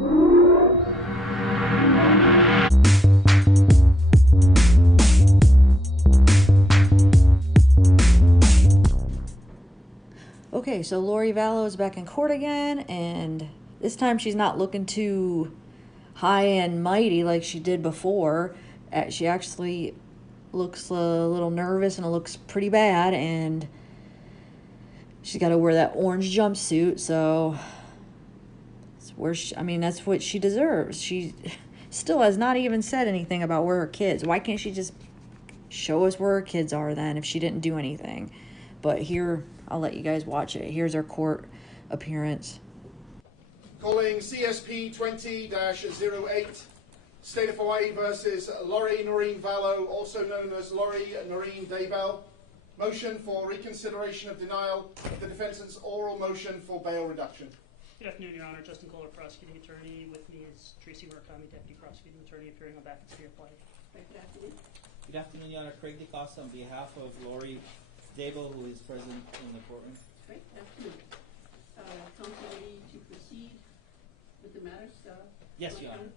Okay, so Lori Vallow is back in court again, and this time she's not looking too high and mighty like she did before. She actually looks a little nervous, and it looks pretty bad, and she's got to wear that orange jumpsuit, so that's what she deserves. She still has not even said anything about where her kids. Why can't she just show us where her kids are then if she didn't do anything? But here, I'll let you guys watch it. Here's her court appearance. Calling CSP 20-08, State of Hawaii versus Lori Noreen Vallow, also known as Lori Noreen Daybell. Motion for reconsideration of denial of the defendant's oral motion for bail reduction. Good afternoon, Your Honor. Justin Kohler, prosecuting attorney. With me is Tracy Murakami, deputy prosecuting attorney, appearing on behalf of Spear Play. Good afternoon. Good afternoon, Your Honor. Craig DeCosta on behalf of Lori Daybell, who is present in the courtroom. Great, afternoon. Counsel ready to proceed with the matters? Yes, Your Honor.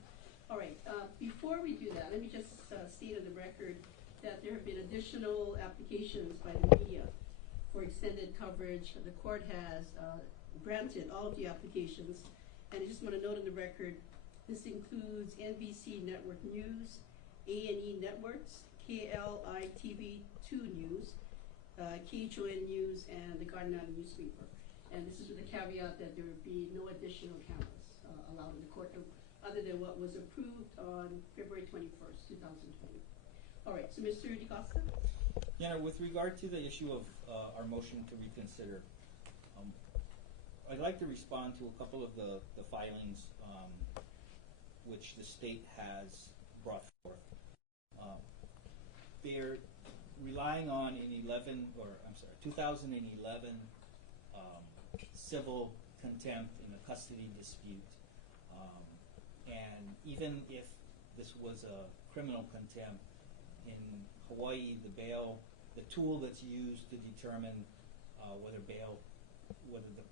All right. Before we do that, let me just state on the record that there have been additional applications by the media for extended coverage. The court has granted all of the applications, and I just want to note on the record, this includes NBC Network News, A&E Networks, KLI-TV2 News, KHON News, and the Garden Island newspaper. And this is with the caveat that there would be no additional cameras allowed in the courtroom other than what was approved on February 21st, 2020. All right, so Mr. DeCosta? Your Honor, with regard to the issue of our motion to reconsider, I'd like to respond to a couple of the filings which the state has brought forth. They're relying on 2011 civil contempt in a custody dispute. And even if this was a criminal contempt, in Hawaii, the tool that's used to determine whether the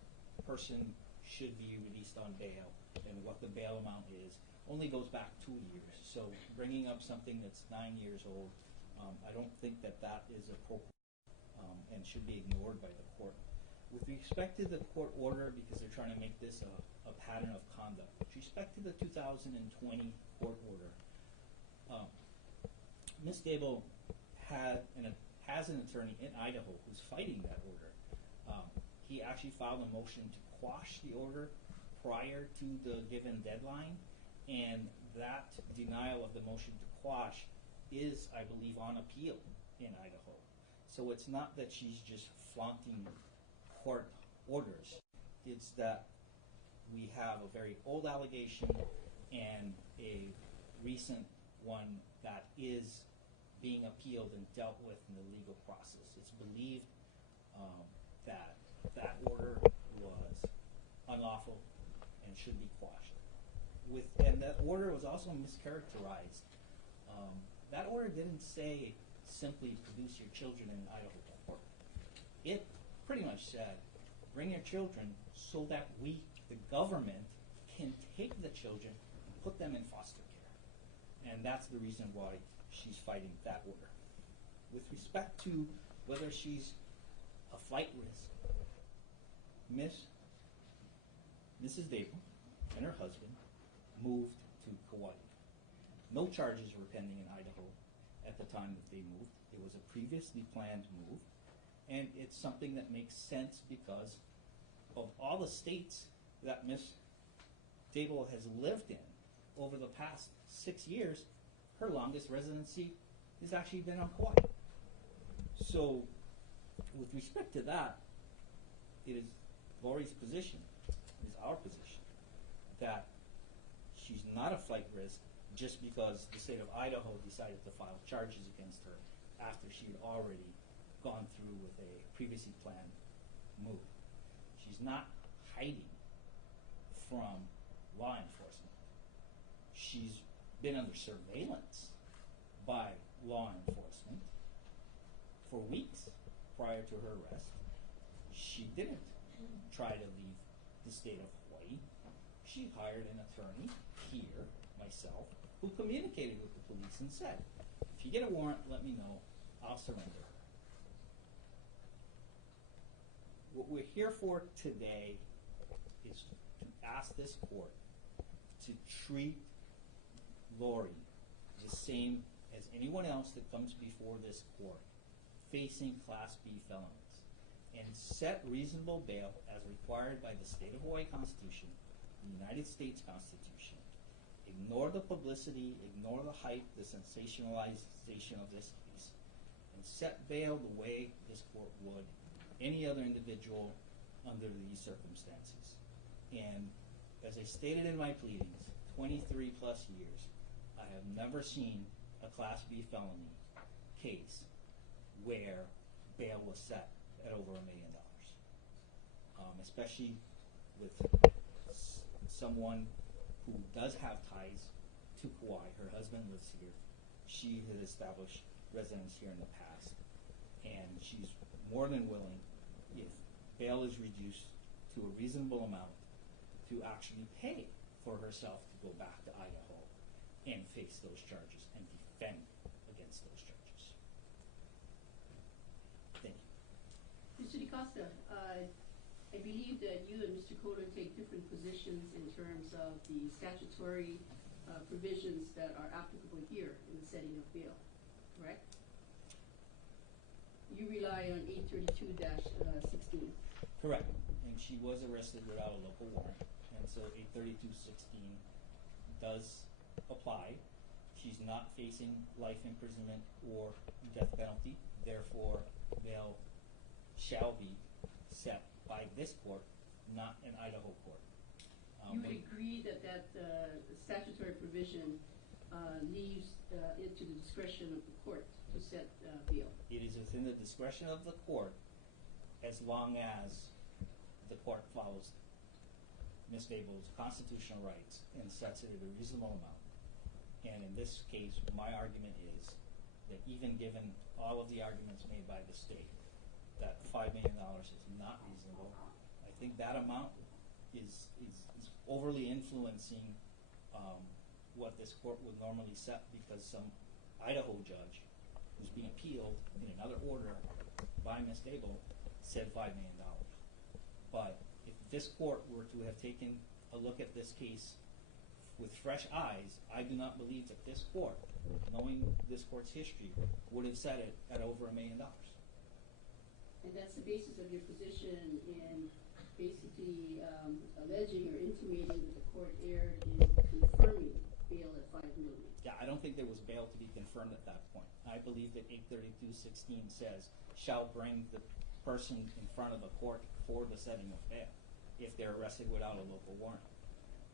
person should be released on bail and what the bail amount is, only goes back 2 years. So bringing up something that's 9 years old, I don't think that is appropriate and should be ignored by the court. With respect to the court order, because they're trying to make this a pattern of conduct, with respect to the 2020 court order, Ms. Daybell has an attorney in Idaho who's fighting that order. He actually filed a motion to quash the order prior to the given deadline, and that denial of the motion to quash is, I believe, on appeal in Idaho. So it's not that she's just flaunting court orders. It's that we have a very old allegation and a recent one that is being appealed and dealt with in the legal process. It's believed that order was unlawful and should be quashed. And that order was also mischaracterized. That order didn't say simply produce your children in Idaho court. It pretty much said bring your children so that we, the government, can take the children and put them in foster care. And that's the reason why she's fighting that order. With respect to whether she's a flight risk, Mrs. Daybell and her husband moved to Kauai. No charges were pending in Idaho at the time that they moved. It was a previously planned move, and it's something that makes sense because of all the states that Ms. Daybell has lived in over the past 6 years. Her longest residency has actually been on Kauai. So, with respect to that, it is Lori's position, is our position, that she's not a flight risk just because the state of Idaho decided to file charges against her after she had already gone through with a previously planned move. She's not hiding from law enforcement. She's been under surveillance by law enforcement for weeks prior to her arrest. She didn't try to leave the state of Hawaii. she hired an attorney here, myself, who communicated with the police and said, if you get a warrant, let me know, I'll surrender her. What we're here for today is to ask this court to treat Lori the same as anyone else that comes before this court facing Class B felonies, and set reasonable bail as required by the State of Hawaii Constitution, the United States Constitution. Ignore the publicity, ignore the hype, the sensationalization of this case, and set bail the way this court would any other individual under these circumstances. And as I stated in my pleadings, 23 plus years, I have never seen a Class B felony case where bail was set at over $1 million. Especially with someone who does have ties to Kauai. Her husband lives here. She has established residence here in the past. And she's more than willing, if bail is reduced to a reasonable amount, to actually pay for herself to go back to Idaho and face those charges and defend against those charges. Thank you. Mr. DiCosta, I believe that you and Mr. Kohler take different positions in terms of the statutory provisions that are applicable here in the setting of bail, correct? You rely on 832-16. Correct. And she was arrested without a local warrant. And so 832-16 does apply. She's not facing life imprisonment or death penalty. Therefore, bail shall be set by this court, not an Idaho court. You would agree that that statutory provision leaves it to the discretion of the court to set bail? It is within the discretion of the court as long as the court follows Ms. Dable's constitutional rights and sets it at a reasonable amount. And in this case, my argument is that even given all of the arguments made by the state, that $5 million is not reasonable. I think that amount is overly influencing what this court would normally set, because some Idaho judge who's being appealed in another order by Ms. Dable said $5 million. But if this court were to have taken a look at this case with fresh eyes, I do not believe that this court, knowing this court's history, would have set it at over $1 million. And that's the basis of your position in basically alleging or intimating that the court erred in confirming bail at $5 million. Yeah, I don't think there was bail to be confirmed at that point. I believe that 832.16 says, shall bring the person in front of a court for the setting of bail if they're arrested without a local warrant.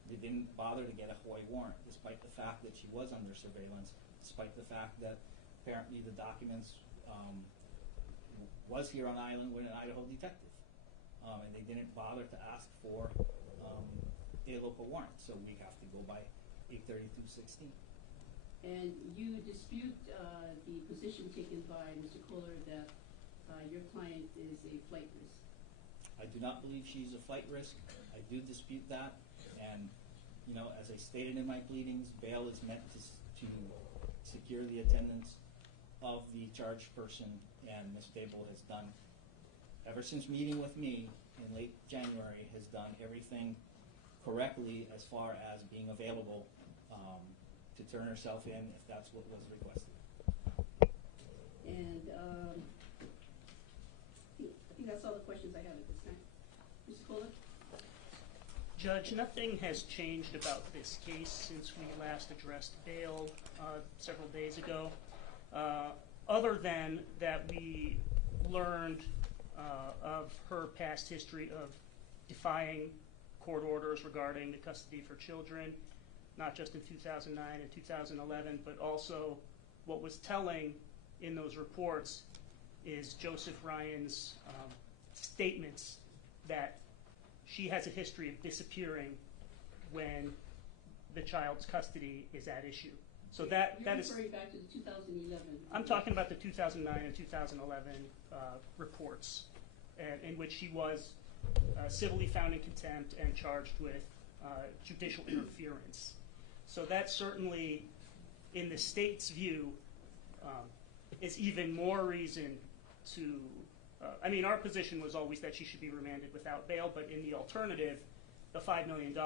They didn't bother to get a Hawaii warrant, despite the fact that she was under surveillance, despite the fact that apparently the documents was here on island with an Idaho detective. And they didn't bother to ask for a local warrant, so we have to go by 832.16. And you dispute the position taken by Mr. Kohler that your client is a flight risk. I do not believe she's a flight risk. I do dispute that. And, you know, as I stated in my pleadings, bail is meant to secure the attendance of the charged person, and Ms. Dable has done, ever since meeting with me in late January, has done everything correctly as far as being available to turn herself in if that's what was requested. And I think that's all the questions I have at this time. Mr. Kohler? Judge, nothing has changed about this case since we last addressed bail several days ago, other than that we learned of her past history of defying court orders regarding the custody for children, not just in 2009 and 2011, but also what was telling in those reports is Joseph Ryan's statements that she has a history of disappearing when the child's custody is at issue. So You're referring back to the 2011. I'm talking about the 2009 and 2011 reports, in which she was civilly found in contempt and charged with judicial interference. So that certainly, in the state's view, is even more reason to, I mean, our position was always that she should be remanded without bail, but in the alternative, the $5 million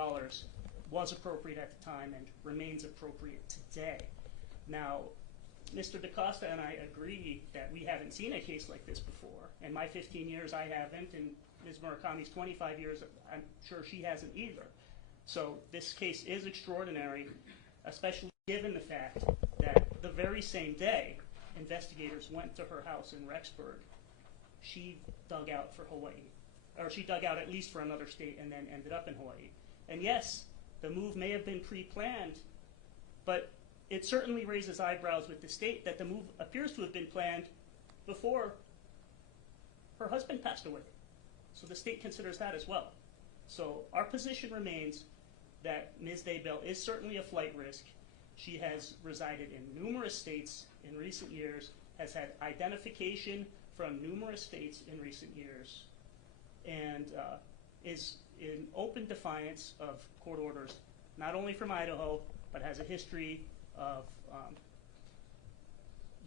was appropriate at the time and remains appropriate today. Now, Mr. DaCosta and I agree that we haven't seen a case like this before. In my 15 years, I haven't, and Ms. Murakami's 25 years, I'm sure she hasn't either. So this case is extraordinary, especially given the fact that the very same day investigators went to her house in Rexburg, she dug out for Hawaii, or she dug out at least for another state and then ended up in Hawaii. And yes, the move may have been pre-planned, but it certainly raises eyebrows with the state that the move appears to have been planned before her husband passed away. So the state considers that as well. So our position remains that Ms. Daybell is certainly a flight risk. She has resided in numerous states in recent years, has had identification from numerous states in recent years, and is in open defiance of court orders, not only from Idaho, but has a history of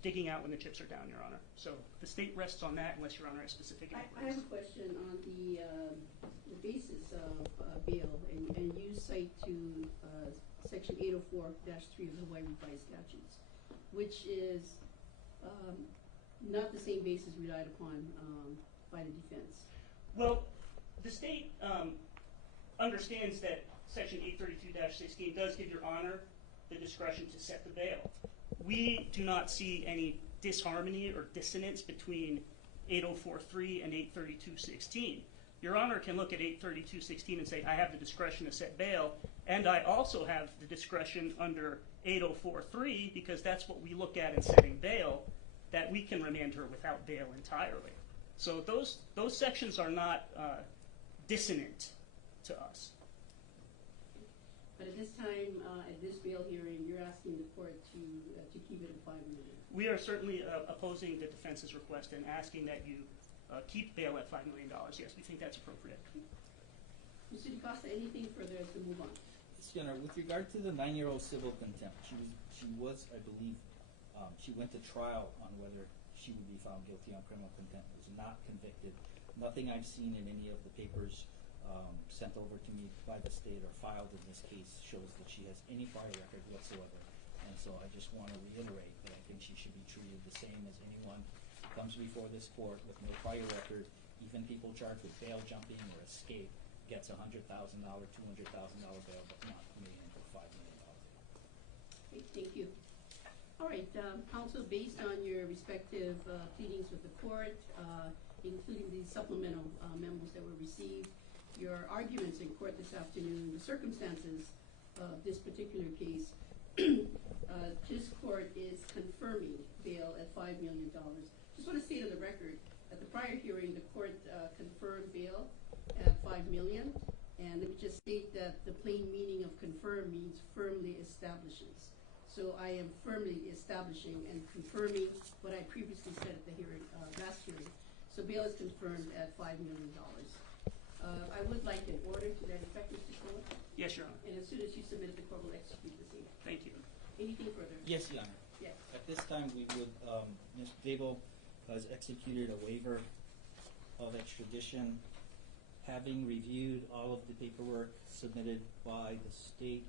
digging out when the chips are down, Your Honor. So the state rests on that unless Your Honor has specific I inquiries. have a question on the basis of bail, and you cite to Section 804-3 of the Hawaii Revised Statutes, which is not the same basis relied upon by the defense. Well, the state understands that Section 832-16 does give Your Honor the discretion to set the bail. We do not see any disharmony or dissonance between 804.3 and 832.16. Your Honor can look at 832.16 and say, I have the discretion to set bail, and I also have the discretion under 804.3, because that's what we look at in setting bail, that we can remand her without bail entirely. So those sections are not dissonant to us. But at this time, at this bail hearing, you're asking the court to keep it at $5 million. We are certainly opposing the defense's request and asking that you keep bail at $5 million. Yes, we think that's appropriate. Mr. DaCosta, anything further as we move on? Yes, Your Honor, with regard to the 9-year-old civil contempt, she was, I believe, she went to trial on whether she would be found guilty on criminal contempt. Was not convicted. Nothing I've seen in any of the papers sent over to me by the state or filed in this case shows that she has any prior record whatsoever. And so I just want to reiterate that I think she should be treated the same as anyone who comes before this court with no prior record. Even people charged with bail jumping or escape gets a $100,000, $200,000 bail, but not $1 million or $5 million. Okay, thank you. All right, counsel, based on your respective pleadings with the court, including the supplemental memos that were received, your arguments in court this afternoon, the circumstances of this particular case, this court is confirming bail at $5 million. Just want to state on the record, at the prior hearing, the court confirmed bail at $5 million, and let me just state that the plain meaning of confirm means firmly establishes. So I am firmly establishing and confirming what I previously said at the hearing, last hearing. So bail is confirmed at $5 million. I would like an order to that effect, Mr. Cohen. Yes, Your Honor. And as soon as you submit it, the court will execute the same. Thank you. Anything further? Yes, Your Honor. Yes. At this time, we would, Ms. Daybell has executed a waiver of extradition. Having reviewed all of the paperwork submitted by the state,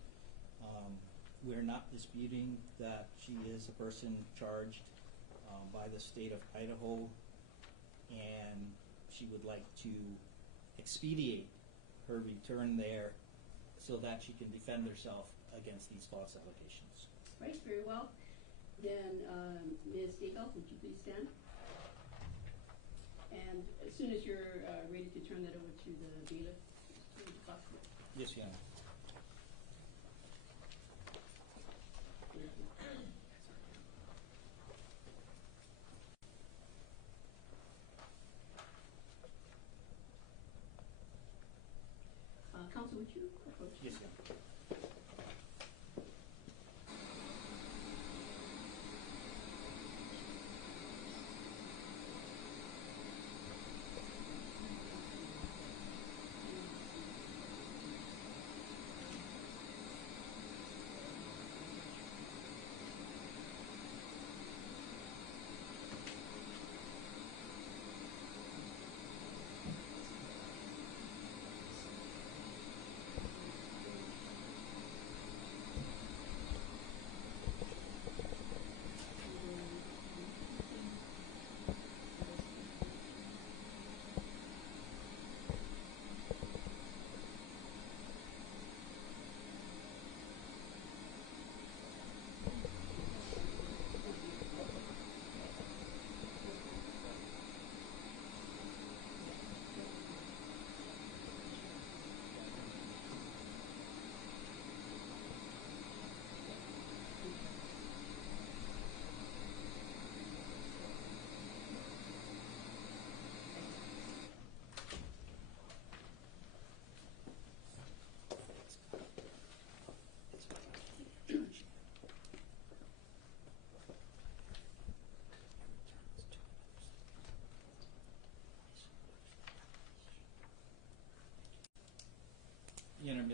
we're not disputing that she is a person charged by the state of Idaho, and she would like to expedite her return there so that she can defend herself against these false allegations. Right, very well. Then, Ms. Daybell, would you please stand? And as soon as you're ready to turn that over to the bailiff, Yes, Your Honor. counsel, would you approach? Yes, Your Honor.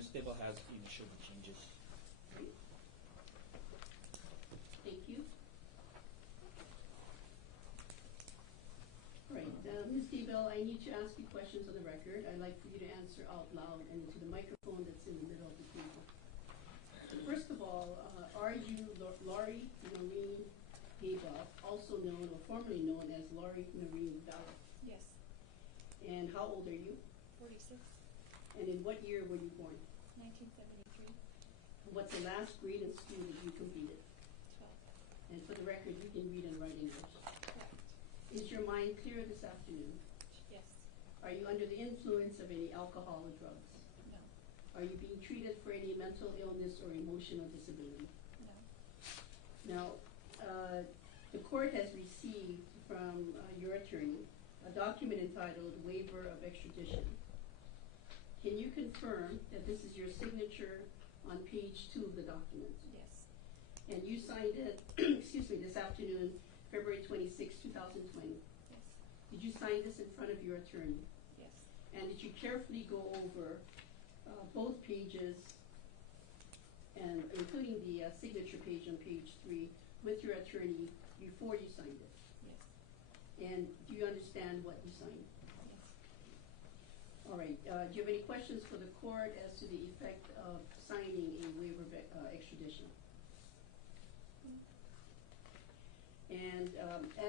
Ms. Dibble has initialed the changes. Thank you. All right, Ms. Dibble, I need to ask you questions on the record. I'd like for you to answer out loud and into the microphone that's in the middle of the table. First of all, are you Laurie Noreen Dibble, also known or formerly known as Laurie Noreen Vallow? Yes. And how old are you? 46. And in what year were you born? 1973. What's the last grade in school that you completed? 12. And for the record, you can read and write English. Correct. Is your mind clear this afternoon? Yes. Are you under the influence of any alcohol or drugs? No. Are you being treated for any mental illness or emotional disability? No. Now, the court has received from your attorney a document entitled Waiver of Extradition. Can you confirm that this is your signature on page 2 of the document? Yes. And you signed it, excuse me, this afternoon, February 26, 2020. Yes. Did you sign this in front of your attorney? Yes. And did you carefully go over both pages, and including the signature page on page 3, with your attorney before you signed it? Yes. And do you understand what you signed? Yes. All right. Do you have any questions for the court as to the effect of signing a waiver of extradition? And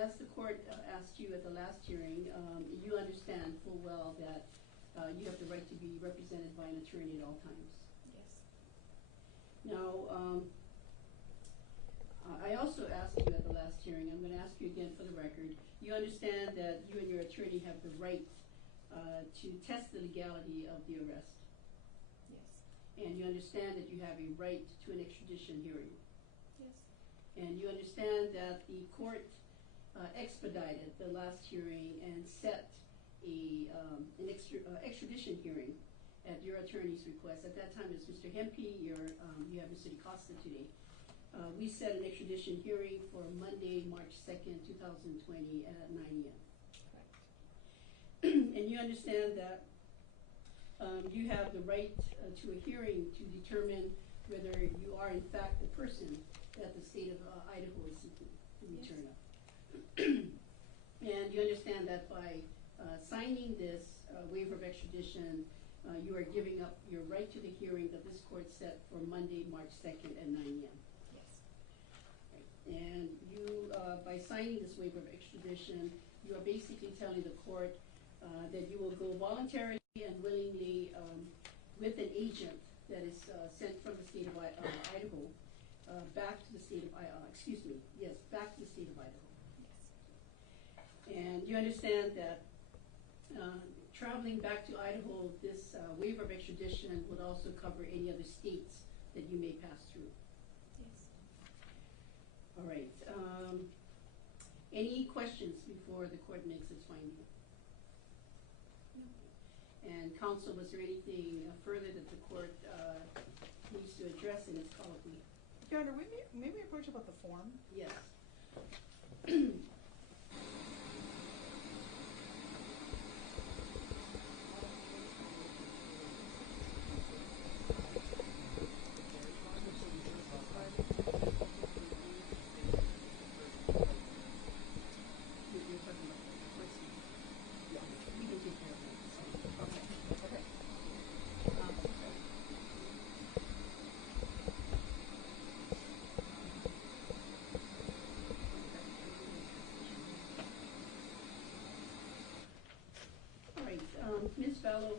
as the court asked you at the last hearing, you understand full well that you have the right to be represented by an attorney at all times. Yes. Now, I also asked you at the last hearing, I'm going to ask you again for the record, you understand that you and your attorney have the right to test the legality of the arrest. Yes. And you understand that you have a right to an extradition hearing. Yes. And you understand that the court expedited the last hearing and set an extradition hearing at your attorney's request. At that time, it was Mr. Hempy. You have Mr. DeCosta today. We set an extradition hearing for Monday, March 2nd, 2020 at 9 a.m. Correct. And you understand that you have the right to a hearing to determine whether you are in fact the person that the state of Idaho is seeking to return of. And you understand that by signing this waiver of extradition, you are giving up your right to the hearing that this court set for Monday, March 2nd at 9 a.m. Yes. And you, by signing this waiver of extradition, you are basically telling the court that you will go voluntarily and willingly with an agent that is sent from the state of Idaho back to the state of back to the state of Idaho. Yes. And you understand that traveling back to Idaho, this waiver of extradition would also cover any other states that you may pass through. Yes. All right. Any questions before the court makes its finding? No. And counsel, was there anything further that the court needs to address in its colloquy? Your Honor, may we approach about the form? Yes. Ms. Vallow,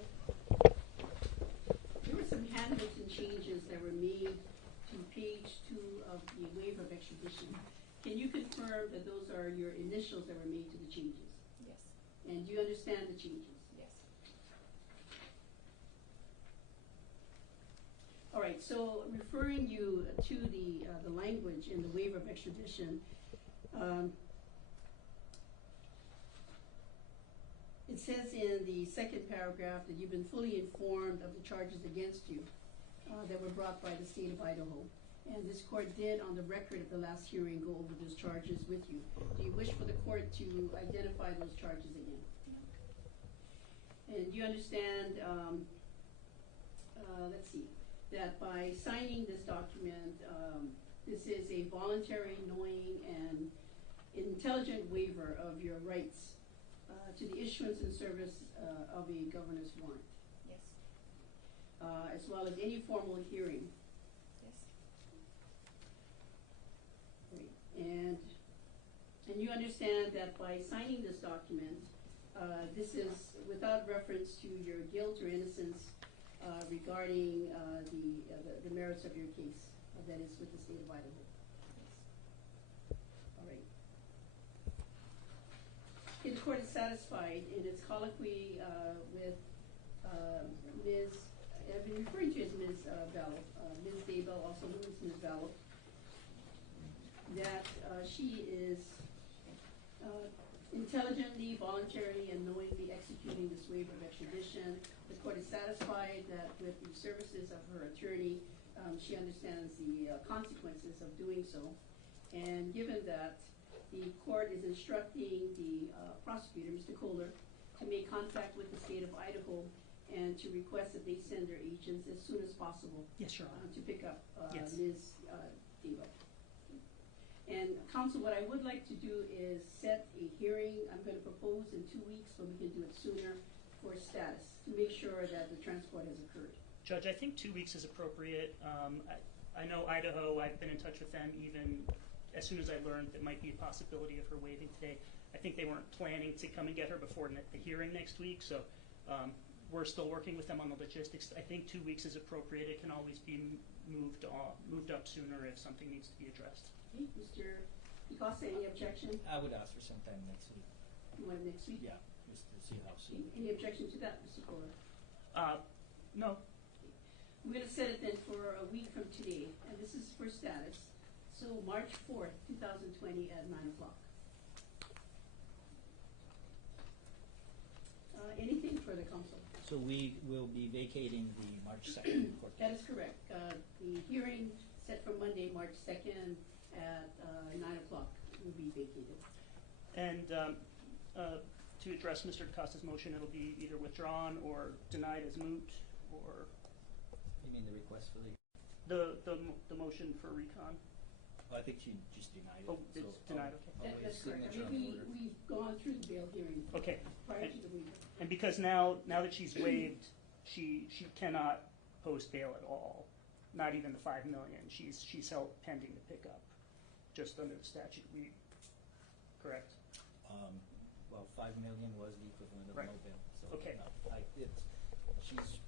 there were some handwritten changes that were made to page 2 of the waiver of extradition. Can you confirm that those are your initials that were made to the changes? Yes. And do you understand the changes? Yes. All right, so referring you to the language in the waiver of extradition, it says in the second paragraph that you've been fully informed of the charges against you that were brought by the state of Idaho. And this court did, on the record of the last hearing, go over those charges with you. Do you wish for the court to identify those charges again? No. And do you understand let's see, that by signing this document, this is a voluntary, knowing, and intelligent waiver of your rights to the issuance and service of a governor's warrant, Yes. as well as any formal hearing. Yes. Right. And you understand that by signing this document, this is without reference to your guilt or innocence regarding the merits of your case that is with the state of Idaho. All right. Okay, the court is satisfied in its colloquy with Ms. I've been referring to as Ms. Vallow, Ms. Daybell, also known as Ms. Vallow, that she is intelligently, voluntarily, and knowingly executing this waiver of extradition. The court is satisfied that with the services of her attorney, she understands the consequences of doing so. And given that, the court is instructing the prosecutor, Mr. Kohler, to make contact with the state of Idaho and to request that they send their agents as soon as possible Yes, Your Honor. to pick up Yes. Ms. Daybell. And counsel, what I would like to do is set a hearing. I'm going to propose in 2 weeks, but we can do it sooner, for status, to make sure that the transport has occurred. Judge, I think 2 weeks is appropriate. I know Idaho, I've been in touch with them even as soon as I learned there might be a possibility of her waiving today. I think they weren't planning to come and get her before the hearing next week, so we're still working with them on the logistics. I think 2 weeks is appropriate. It can always be moved up sooner if something needs to be addressed. Okay, Mr. Picossa, any objection? I would ask for sometime next week. You want it next week? Yeah, just to see how soon. Any objection to that, Mr. Kohler? No. We're going to set it then for a week from today, and this is for status. So March 4th, 2020 at 9 o'clock. Anything further, counsel? So we will be vacating the March 2nd court That case. is correct. The hearing set for Monday, March 2nd at 9 o'clock will be vacated. And to address Mr. DaCosta's motion, it'll be either withdrawn or denied as moot, or You mean the request for the, the motion for recon. well, I think she just denied it. Oh, it's so denied, I'll okay. lay a That's correct. signature on the order. We've gone through the bail hearing Okay. prior to the waiver. And because now that she's waived, she cannot post bail at all, not even the $5 million. She's held pending the pickup, just under the statute. Correct? Well, 5 million was the equivalent of Right. no bail. So Okay. no, she's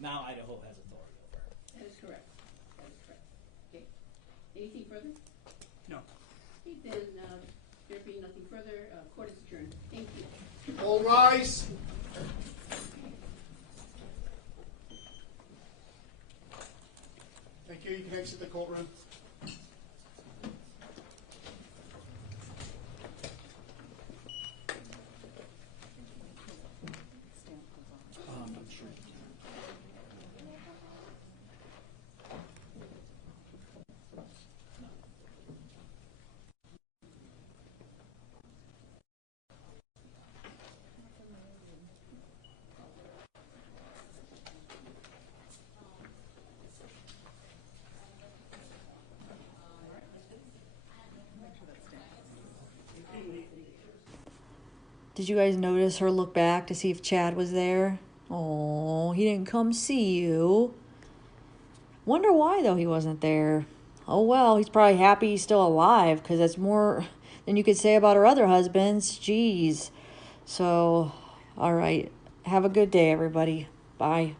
now Idaho has authority over her. That is correct. That is correct. Okay. Anything further? No. Okay, then, there being nothing further, court is adjourned. Thank you. All rise. Thank you. You can exit the courtroom. I'm sure. Did you guys notice her look back to see if Chad was there? Oh, he didn't come see you. Wonder why, though, he wasn't there. Oh, well, he's probably happy he's still alive, because that's more than you could say about her other husbands. Jeez. So, all right. Have a good day, everybody. Bye.